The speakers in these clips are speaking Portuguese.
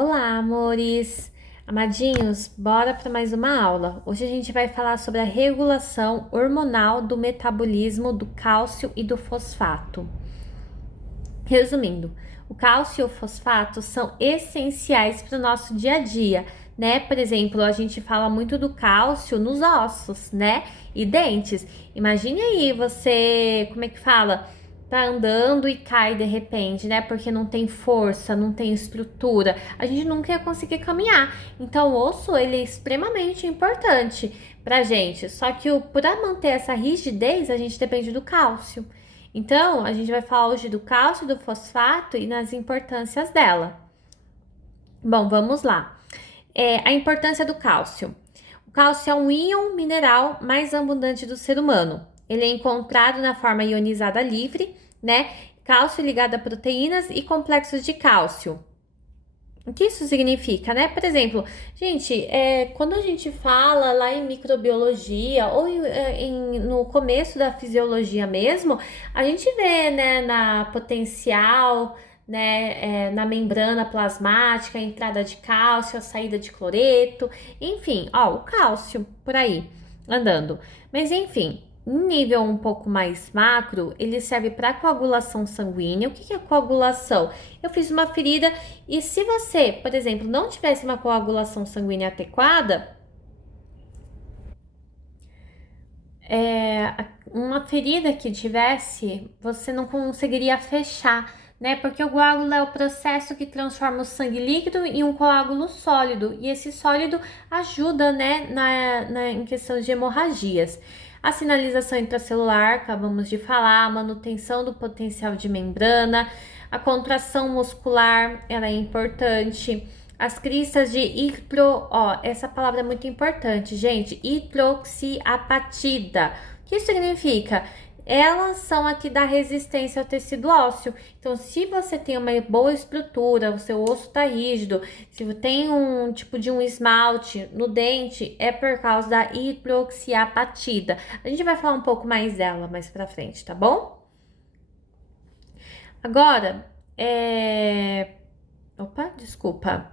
Olá, amores! Amadinhos, bora para mais uma aula. Hoje a gente vai falar sobre a regulação hormonal do metabolismo do cálcio e do fosfato. Resumindo, o cálcio e o fosfato são essenciais para o nosso dia a dia, né? Por exemplo, a gente fala muito do cálcio nos ossos, né? E dentes. Imagine aí você, como é que fala? Tá andando e cai de repente, né? Porque não tem força, não tem estrutura. A gente nunca ia conseguir caminhar. Então, o osso, ele é extremamente importante pra gente. Só que para manter essa rigidez, a gente depende do cálcio. Então, a gente vai falar hoje do cálcio e do fosfato e nas importâncias dela. Bom, vamos lá. A importância do cálcio. O cálcio é um íon mineral mais abundante do ser humano. Ele é encontrado na forma ionizada livre, né? Cálcio ligado a proteínas e complexos de cálcio. O que isso significa, né? Por exemplo, gente, quando a gente fala lá em microbiologia ou no começo da fisiologia mesmo, a gente vê, né, na potencial, né, na membrana plasmática, a entrada de cálcio, a saída de cloreto, enfim, ó, o cálcio por aí andando. Mas enfim, em nível um pouco mais macro, ele serve para coagulação sanguínea. O que é coagulação? Eu fiz uma ferida e se você, por exemplo, não tivesse uma coagulação sanguínea adequada, uma ferida que tivesse, você não conseguiria fechar, né? Porque o coágulo é o processo que transforma o sangue líquido em um coágulo sólido, e esse sólido ajuda, né, em questão de hemorragias. A sinalização intracelular, acabamos de falar, a manutenção do potencial de membrana, a contração muscular, ela é importante. As cristas de essa palavra é muito importante, gente, hidroxiapatita. O que isso significa? Elas são aqui da resistência ao tecido ósseo. Então, se você tem uma boa estrutura, o seu osso tá rígido, se você tem um tipo de um esmalte no dente, é por causa da hidroxiapatita. A gente vai falar um pouco mais dela mais pra frente, tá bom? Agora, Opa, desculpa.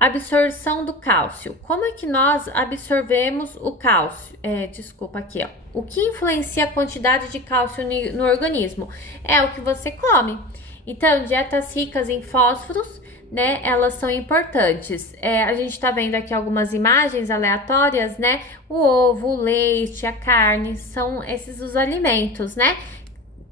Absorção do cálcio. Como é que nós absorvemos o cálcio? Desculpa aqui, ó. O que influencia a quantidade de cálcio no organismo? É o que você come. Então, dietas ricas em fósforos, né? Elas são importantes. A gente tá vendo aqui algumas imagens aleatórias, né? O ovo, o leite, a carne, são esses os alimentos, né?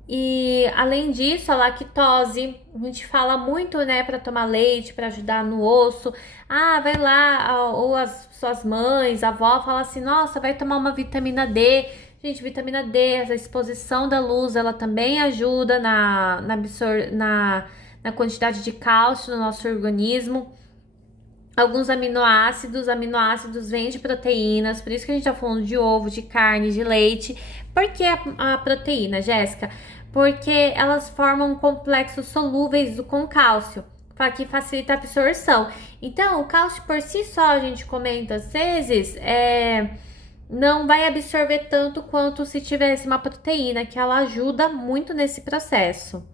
E além disso, a lactose, a gente fala muito, né, para tomar leite, para ajudar no osso. Ah, vai lá, ou as suas mães, a avó fala assim: "Nossa, vai tomar uma vitamina D". Gente, vitamina D, a exposição da luz, ela também ajuda na quantidade de cálcio no nosso organismo. Alguns aminoácidos vêm de proteínas, por isso que a gente tá falando de ovo, de carne, de leite. Por que a proteína, Jéssica? Porque elas formam complexos solúveis com cálcio, que facilita a absorção. Então, o cálcio por si só, a gente comenta às vezes, não vai absorver tanto quanto se tivesse uma proteína, que ela ajuda muito nesse processo.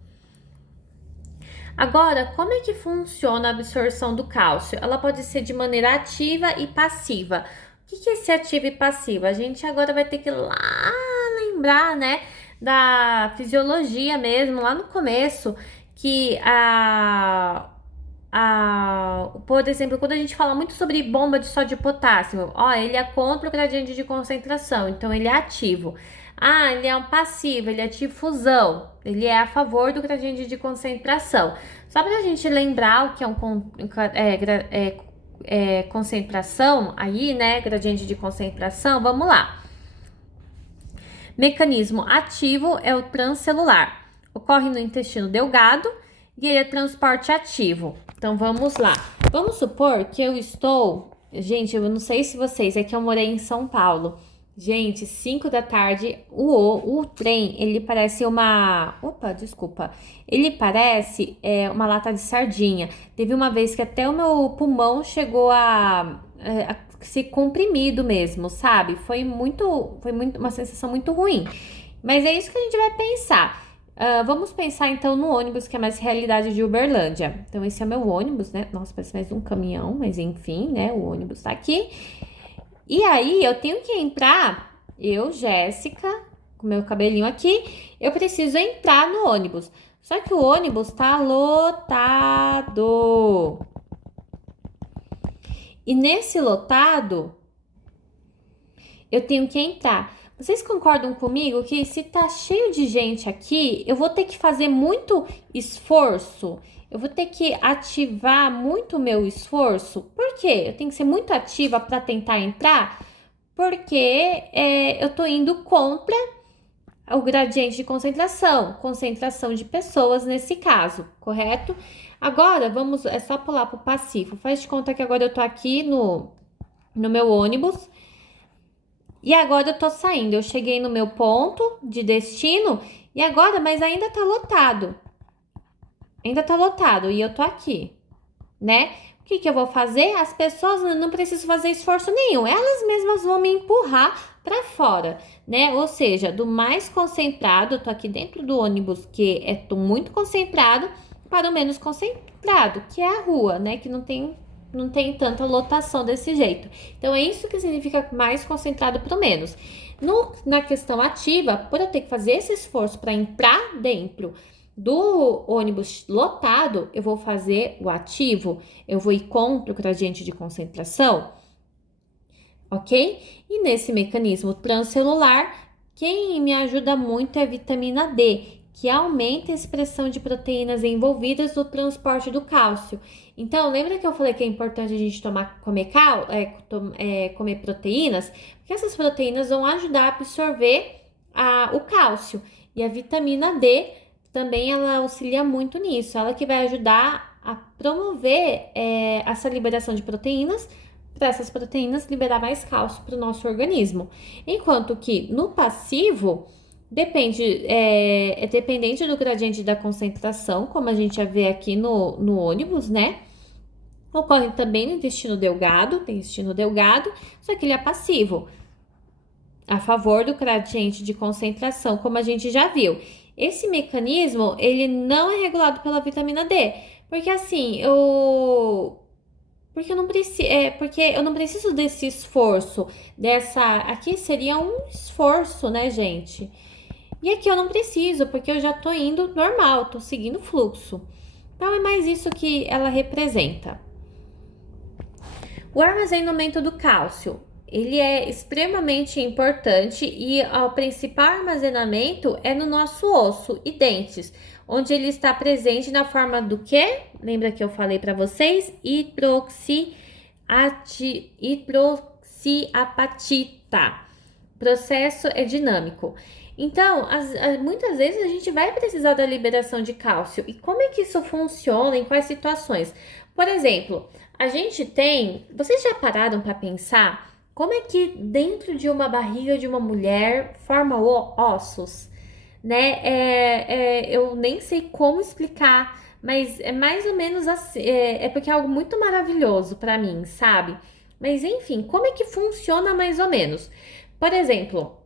Agora, como é que funciona a absorção do cálcio? Ela pode ser de maneira ativa e passiva. O que é esse ativa e passiva? A gente agora vai ter que ir lá lembrar, né, da fisiologia mesmo, lá no começo, que por exemplo, quando a gente fala muito sobre bomba de sódio e potássio, ó, ele é contra o gradiente de concentração, então ele é ativo. Ah, ele é um passivo, ele é difusão, ele é a favor do gradiente de concentração. Só para a gente lembrar o que é concentração, aí, né, gradiente de concentração, vamos lá. Mecanismo ativo é o transcelular. Ocorre no intestino delgado e ele é transporte ativo. Então, vamos lá. Vamos supor que eu estou... Gente, eu não sei se vocês... É que eu morei em São Paulo. Gente, 5 da tarde, o trem, ele parece uma... Opa, desculpa. Ele parece uma lata de sardinha. Teve uma vez que até o meu pulmão chegou a ser comprimido mesmo, sabe? Foi uma sensação muito ruim. Mas é isso que a gente vai pensar. Vamos pensar então no ônibus, que é mais realidade de Uberlândia. Então, esse é o meu ônibus, né? Nossa, parece mais um caminhão, mas enfim, né? O ônibus tá aqui. E aí, eu tenho que entrar, eu, Jéssica, com meu cabelinho aqui, eu preciso entrar no ônibus. Só que o ônibus tá lotado. E nesse lotado, eu tenho que entrar. Vocês concordam comigo que se tá cheio de gente aqui, eu vou ter que fazer muito esforço? Eu vou ter que ativar muito o meu esforço? Por quê? Eu tenho que ser muito ativa para tentar entrar? Porque eu tô indo contra o gradiente de concentração de pessoas nesse caso, correto? Agora, é só pular pro passivo. Faz de conta que agora eu tô aqui no meu ônibus. E agora eu tô saindo. Eu cheguei no meu ponto de destino e agora, mas ainda tá lotado. Ainda tá lotado e eu tô aqui, né? O que eu vou fazer? As pessoas não precisam fazer esforço nenhum. Elas mesmas vão me empurrar para fora, né? Ou seja, do mais concentrado, eu tô aqui dentro do ônibus que tô muito concentrado para o menos concentrado, que é a rua, né? Que não tem tanta lotação desse jeito. Então, é isso que significa mais concentrado para o menos. Na questão ativa, por eu ter que fazer esse esforço para entrar dentro do ônibus lotado, eu vou fazer o ativo, eu vou ir contra o gradiente de concentração, ok? E nesse mecanismo transcelular, quem me ajuda muito é a vitamina D, que aumenta a expressão de proteínas envolvidas no transporte do cálcio. Então, lembra que eu falei que é importante a gente comer proteínas? Porque essas proteínas vão ajudar a absorver o cálcio. E a vitamina D também ela auxilia muito nisso. Ela que vai ajudar a promover essa liberação de proteínas, para essas proteínas liberar mais cálcio para o nosso organismo. Enquanto que no passivo, é dependente do gradiente da concentração, como a gente já vê aqui no ônibus, né? Ocorre também no intestino delgado, tem intestino delgado, só que ele é passivo, a favor do gradiente de concentração, como a gente já viu. Esse mecanismo, ele não é regulado pela vitamina D, porque assim, porque eu não preciso desse esforço, aqui seria um esforço, né, gente? E aqui eu não preciso, porque eu já tô indo normal, tô seguindo o fluxo. Então é mais isso que ela representa. O armazenamento do cálcio, ele é extremamente importante e o principal armazenamento é no nosso osso e dentes, onde ele está presente na forma do quê? Lembra que eu falei para vocês? Hidroxiapatita. O processo é dinâmico. Então, muitas vezes a gente vai precisar da liberação de cálcio. E como é que isso funciona? Em quais situações? Por exemplo, a gente tem. Vocês já pararam para pensar como é que dentro de uma barriga de uma mulher forma ossos? Né? Eu nem sei como explicar, mas é mais ou menos assim. É porque é algo muito maravilhoso para mim, sabe? Mas enfim, como é que funciona mais ou menos? Por exemplo.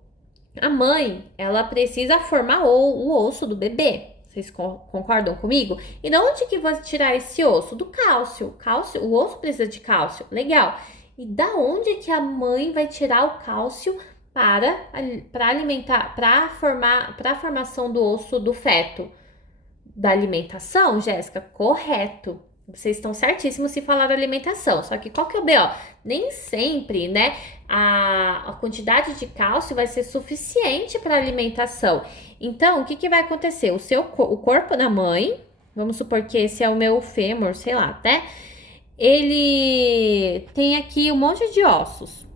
A mãe, ela precisa formar o osso do bebê. Vocês concordam comigo? E de onde que vai tirar esse osso? Do cálcio. O osso precisa de cálcio. Legal. E da onde que a mãe vai tirar o cálcio para alimentar, para a formação do osso do feto? Da alimentação, Jéssica? Correto. Vocês estão certíssimos se falar da alimentação. Só que qual que é o BO? Nem sempre, né? A quantidade de cálcio vai ser suficiente para alimentação. Então, o que vai acontecer? O corpo da mãe, vamos supor que esse é o meu fêmur, sei lá, né? Ele tem aqui um monte de ossos.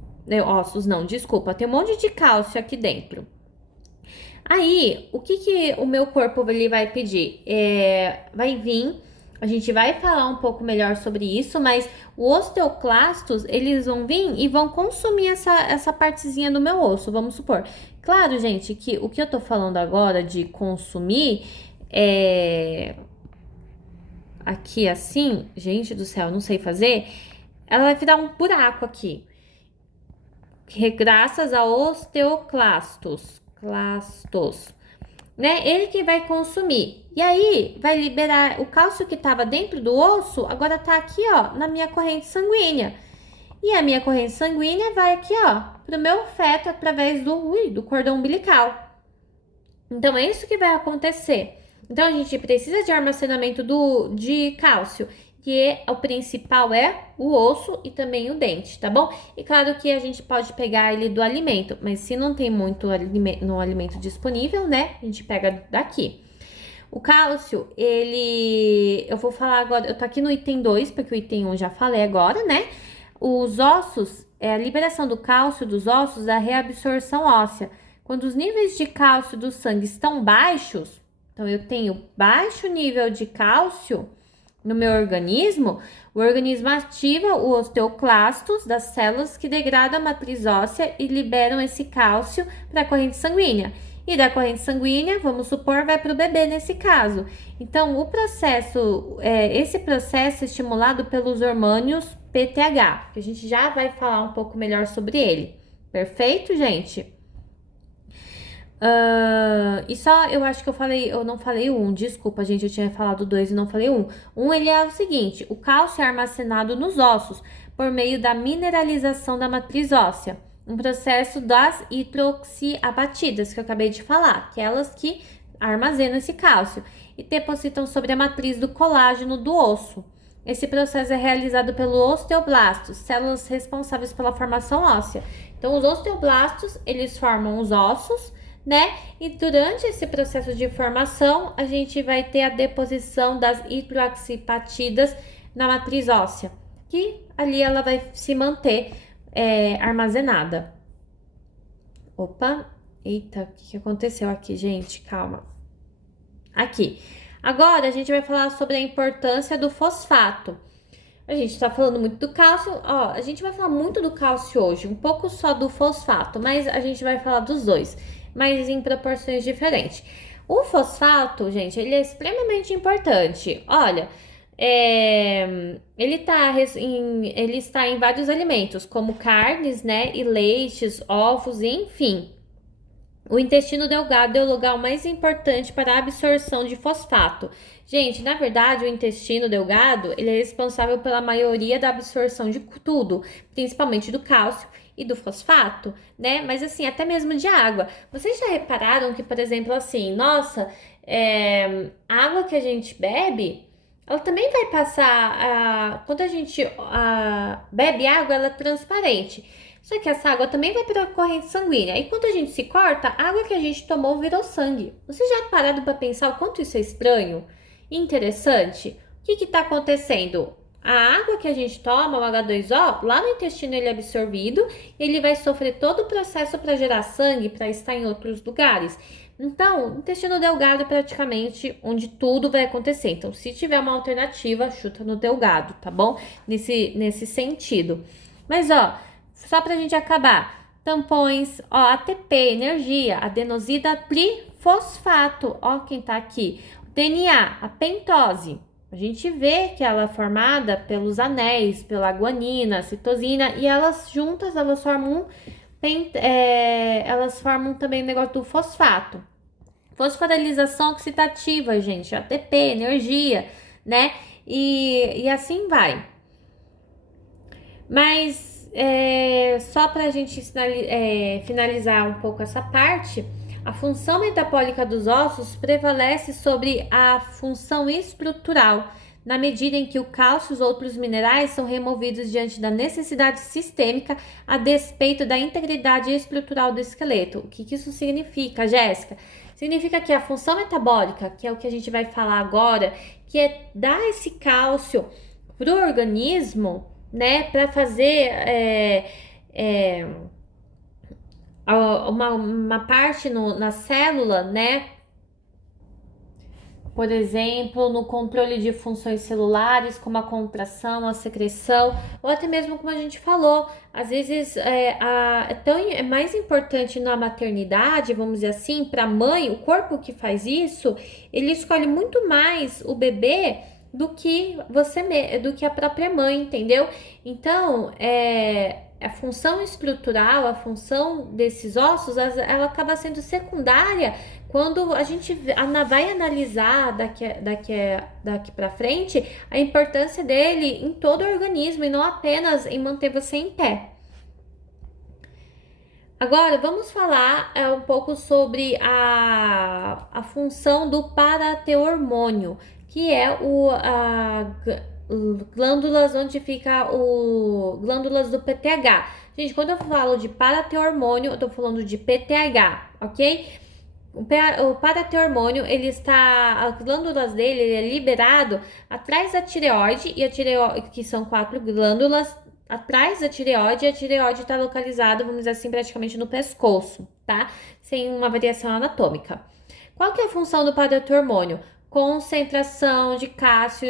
Ossos não, desculpa, tem um monte de cálcio aqui dentro. Aí, o que o meu corpo ele vai pedir? Vai vir, a gente vai falar um pouco melhor sobre isso, mas os osteoclastos, eles vão vir e vão consumir essa partezinha do meu osso, vamos supor. Claro, gente, que o que eu tô falando agora de consumir aqui assim, gente do céu, não sei fazer, ela vai virar um buraco aqui. Graças a osteoclastos. né? Ele que vai consumir. E aí vai liberar o cálcio que estava dentro do osso, agora tá aqui, ó, na minha corrente sanguínea. E a minha corrente sanguínea vai aqui, ó, pro meu feto através do cordão umbilical. Então é isso que vai acontecer. Então a gente precisa de armazenamento de cálcio, que o principal é o osso e também o dente, tá bom? E claro que a gente pode pegar ele do alimento, mas se não tem muito no alimento disponível, né? A gente pega daqui. O cálcio, eu vou falar agora, eu tô aqui no item 2, porque o item 1 já falei agora, né? Os ossos, a liberação do cálcio dos ossos, a reabsorção óssea. Quando os níveis de cálcio do sangue estão baixos, então eu tenho baixo nível de cálcio no meu organismo, o organismo ativa os osteoclastos das células que degradam a matriz óssea e liberam esse cálcio para a corrente sanguínea. E da corrente sanguínea, vamos supor, vai para o bebê nesse caso. Então, esse processo é estimulado pelos hormônios PTH, que a gente já vai falar um pouco melhor sobre ele. Perfeito, gente? E só, eu acho que eu não falei um, desculpa, gente, eu tinha falado dois e não falei um. Ele é o seguinte: o cálcio é armazenado nos ossos por meio da mineralização da matriz óssea, um processo das hidroxiapatidas, que eu acabei de falar, aquelas que armazenam esse cálcio e depositam sobre a matriz do colágeno do osso. Esse processo é realizado pelos osteoblastos, células responsáveis pela formação óssea. Então, os osteoblastos, eles formam os ossos, né? E durante esse processo de formação, a gente vai ter a deposição das hidroxiapatidas na matriz óssea, que ali ela vai se manter armazenada. Opa, eita, o que aconteceu aqui, gente? Calma. Aqui. Agora a gente vai falar sobre a importância do fosfato. A gente tá falando muito do cálcio, ó, a gente vai falar muito do cálcio hoje, um pouco só do fosfato, mas a gente vai falar dos dois, mas em proporções diferentes. O fosfato, gente, ele é extremamente importante. Olha, ele está em vários alimentos, como carnes, né, e leites, ovos, enfim. O intestino delgado é o lugar mais importante para a absorção de fosfato. Gente, na verdade, o intestino delgado, ele é responsável pela maioria da absorção de tudo, principalmente do cálcio e do fosfato, né? Mas assim, até mesmo de água. Vocês já repararam que, por exemplo, assim, nossa, a água que a gente bebe, ela também vai passar, quando a gente bebe água, ela é transparente. Só que essa água também vai para a corrente sanguínea. E quando a gente se corta, a água que a gente tomou virou sangue. Vocês já pararam para pensar o quanto isso é estranho e interessante? O que está acontecendo? A água que a gente toma, o H2O, lá no intestino ele é absorvido, ele vai sofrer todo o processo para gerar sangue, para estar em outros lugares. Então, intestino delgado é praticamente onde tudo vai acontecer. Então, se tiver uma alternativa, chuta no delgado, tá bom? Nesse sentido. Mas, ó, só pra gente acabar, tampões, ó, ATP, energia, adenosida trifosfato, ó quem tá aqui. DNA, a pentose, a gente vê que ela é formada pelos anéis, pela guanina, citosina, e elas juntas, elas formam também o negócio do fosfato. Fosforilização oxidativa, gente, ATP, energia, né? E assim vai. Mas só para a gente finalizar um pouco essa parte, a função metabólica dos ossos prevalece sobre a função estrutural, na medida em que o cálcio e os outros minerais são removidos diante da necessidade sistêmica a despeito da integridade estrutural do esqueleto. O que isso significa, Jéssica? Significa que a função metabólica, que é o que a gente vai falar agora, que é dar esse cálcio para o organismo, né, para fazer uma parte na célula, né, por exemplo, no controle de funções celulares, como a contração, a secreção, ou até mesmo como a gente falou, às vezes é mais importante na maternidade, vamos dizer assim, para a mãe, o corpo que faz isso, ele escolhe muito mais o bebê do que do que a própria mãe, entendeu? Então, a função estrutural, a função desses ossos, ela acaba sendo secundária quando a gente vai analisar daqui para frente a importância dele em todo o organismo e não apenas em manter você em pé. Agora, vamos falar um pouco sobre a função do parateormônio, que é glândulas onde fica glândulas do PTH. Gente, quando eu falo de parateormônio, eu tô falando de PTH, ok? O parateormônio, ele está, as glândulas dele, ele é liberado atrás da tireoide, e a tireoide, que são 4 glândulas, atrás da tireoide, e a tireoide está localizada, vamos dizer assim, praticamente no pescoço, tá? Sem uma variação anatômica. Qual que é a função do parateormônio? Concentração de cálcio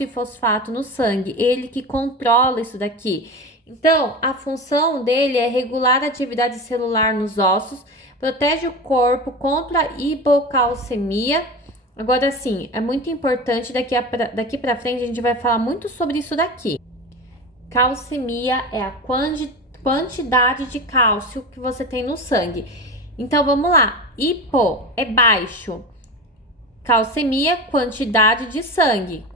e fosfato no sangue. Ele que controla isso daqui. Então, a função dele é regular a atividade celular nos ossos, protege o corpo contra a hipocalcemia. Agora sim, é muito importante, daqui para frente a gente vai falar muito sobre isso daqui. Calcemia é a quantidade de cálcio que você tem no sangue. Então vamos lá. Hipo é baixo. Calcemia, quantidade de sangue.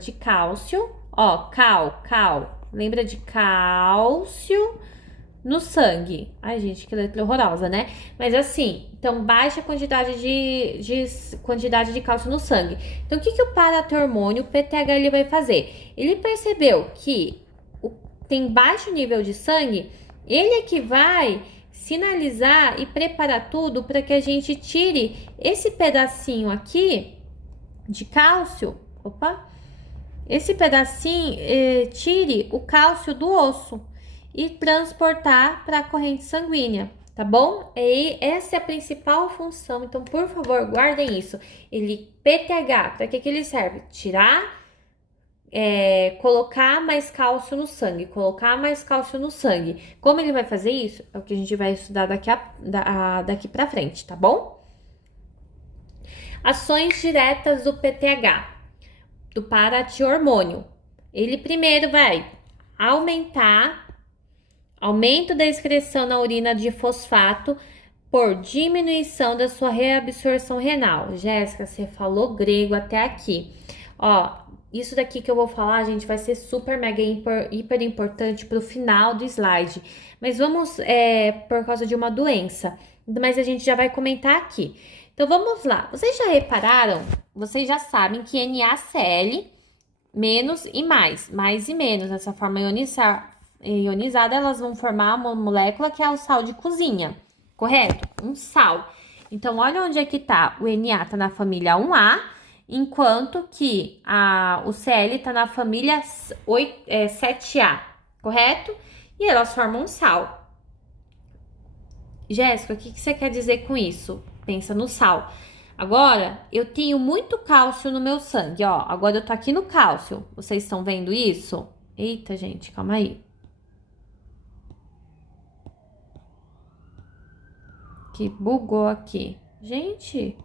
De cálcio. Ó, cal. Lembra de cálcio no sangue. Ai, gente, que letra horrorosa, né? Mas assim, então baixa quantidade quantidade de cálcio no sangue. Então, o que o paratormônio, o PTH, ele vai fazer? Ele percebeu que tem baixo nível de sangue, ele é que vai sinalizar e preparar tudo para que a gente tire esse pedacinho aqui de cálcio. Opa! Esse pedacinho, tire o cálcio do osso e transportar para a corrente sanguínea, tá bom? Essa é a principal função, então, por favor, guardem isso. PTH, para que ele serve? Tirar, colocar mais cálcio no sangue, Como ele vai fazer isso? É o que a gente vai estudar daqui para frente, tá bom? Ações diretas do PTH, do parateormônio. Ele primeiro vai aumento da excreção na urina de fosfato por diminuição da sua reabsorção renal. Jéssica, você falou grego até aqui. Ó, isso daqui que eu vou falar, gente, vai ser super, mega, hiper importante para o final do slide. Mas vamos, por causa de uma doença. Mas a gente já vai comentar aqui. Então, vamos lá. Vocês já repararam? Vocês já sabem que NaCl, menos e mais e menos, essa forma ionizada, elas vão formar uma molécula que é o sal de cozinha, correto? Um sal. Então, olha onde é que tá. O Na tá na família 1A, enquanto que o Cl tá na família 7A, correto? E elas formam um sal. Jéssica, o que você quer dizer com isso? Pensa no sal. Agora, eu tenho muito cálcio no meu sangue, ó. Agora eu tô aqui no cálcio. Vocês estão vendo isso? Eita, gente, calma aí. Que bugou aqui. Gente,